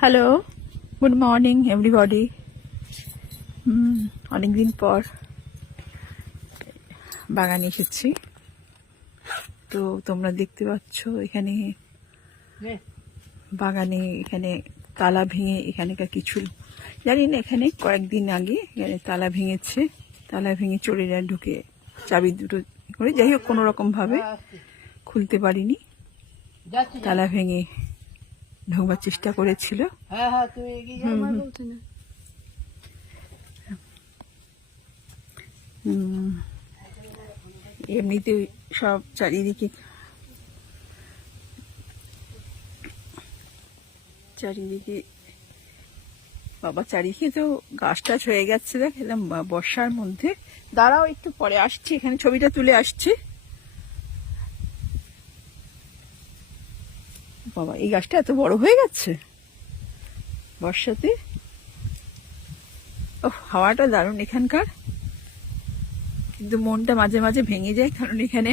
Hello, good morning everybody. অনেকদিন পর বাগানে এসেছি। তো তোমরা দেখতে পাচ্ছ এখানে বাগানে এখানে তালা ভেঙে এখানেকার কিছু জানি না, এখানে কয়েকদিন আগে এখানে তালা ভেঙেছে। তালা ভেঙে চোরেরা ঢুকে চাবি দুটো করে, যাই হোক কোনো রকম ভাবে খুলতে পারিনি। তালা ভেঙে ঢোকবার চেষ্টা করেছিল। এমনিতে সব চারিদিকে বাবা চারিদিকে তো গাছ টাছ হয়ে গেছে। দেখ একদম বর্ষার মধ্যে। দাঁড়াও একটু পরে আসছি, এখানে ছবিটা তুলে আসছি। বাবা এই গাছটা এত বড় হয়ে গেছে বর্ষাতে। ও হাওয়াটা দারুণ এখানকার, কিন্তু মনটা মাঝে মাঝে ভেঙে যায়, কারণ এখানে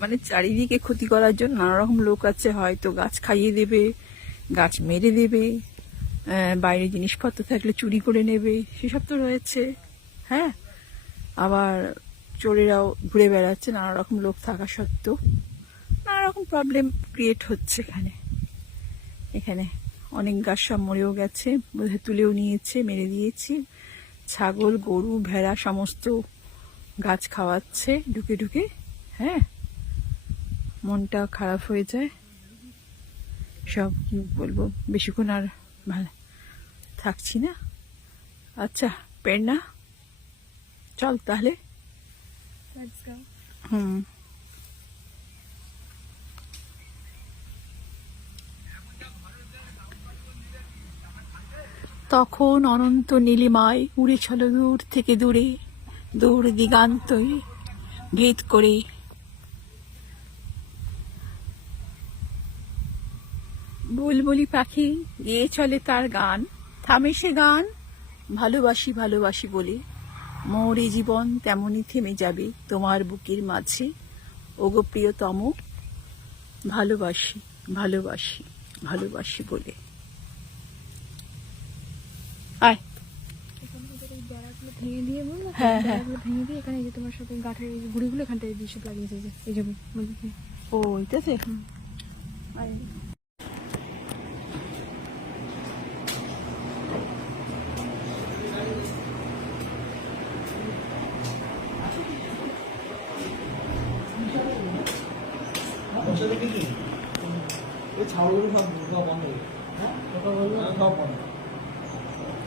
মানে চারিদিকে ক্ষতি করার জন্য নানা রকম লোক আছে। হয়তো গাছ খাইয়ে দেবে, গাছ মেরে দেবে, বাইরে জিনিসপত্র থাকলে চুরি করে নেবে, সেসব তো রয়েছে। হ্যাঁ, আবার চোরেরাও ঘুরে বেড়াচ্ছে। নানা রকম লোক থাকা সত্ত্বেও নানা রকম প্রবলেম ক্রিয়েট হচ্ছে এখানে। এখানে অনেক গাছ সব মরেও গেছে, বোধহয় তুলেও নিয়েছে, মেরে দিয়েছি। ছাগল, গরু, ভেড়া সমস্ত গাছ খাওয়াচ্ছে ঢুকে ঢুকে। হ্যাঁ, মনটা খারাপ হয়ে যায়। সব কি বলবো, বেশিক্ষণ আর ভালো থাকছি না। আচ্ছা প্রেরণা, চল তাহলে। তখন অনন্ত নীলিমায় উড়ে চলো দূর থেকে দূরে, দূর দিগান্তই ভেদ করে। বুলবুলি পাখি গেয়ে চলে তার গান, থামে সে গান ভালোবাসি ভালোবাসি বলে। মোর এ জীবন তেমনই থেমে যাবে তোমার বুকের মাঝে, ওগো প্রিয়তম ভালোবাসি ভালোবাসি ভালোবাসি বলে। আয় ভেঙে দিয়ে বলবো, হ্যাঁ হ্যাঁ, ভেঙে দিয়ে এখানে যে তোমার সাথে গাঠের এই গুড়িগুলো এখানটায় সব লাগিয়েছে, যে এই জন্য ও এটাতে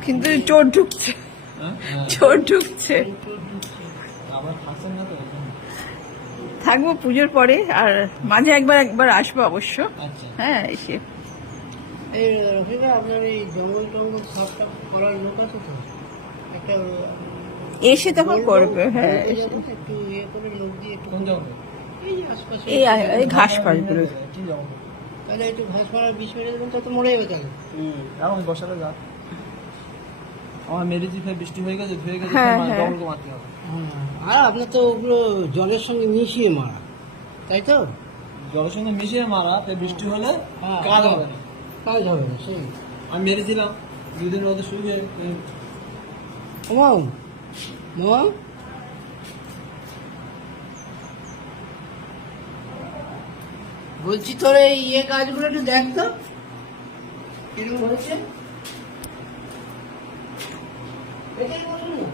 কিন্তু চোর ঢুকছে, চোর ঢুকছে। থাকবো পুজোর পরে, আর মাঝে একবার একবার আসবো অবশ্য। হ্যাঁ এসে আপনার এই জঙ্গল টঙ্গল সবটা করার লোক আছে তো, একটা এসে তখন করবে। হ্যাঁ একটু ইয়ে করে লোক দিয়ে একটু এই যে আশপাশে এই ঘাস ফাস গুলো, তাহলে একটু ঘাস মারার বিষ মেরে দেবেন, তো মরে যাবে তাহলে। এখন বসালে যা আমার মেরেজি ফের বৃষ্টি হয়ে গেছে, ধুয়ে গেছে, জঙ্গলকে মারতে হবে। আর আপনার তো ওগুলো জলের সঙ্গে মিশিয়ে মারা, তাই তো? জলের সঙ্গে মিশিয়ে মারা, ফের বৃষ্টি হলে কাজ হবে না, কাজ হবে না। সেই আমি মেরেছিলাম 2 দিন রোদে শুয়ে। মাম মাম বলছি, তোর এই ইয়ে কাজগুলো একটু দেখ তো কিরকম হয়েছে। এটাই বলুন না।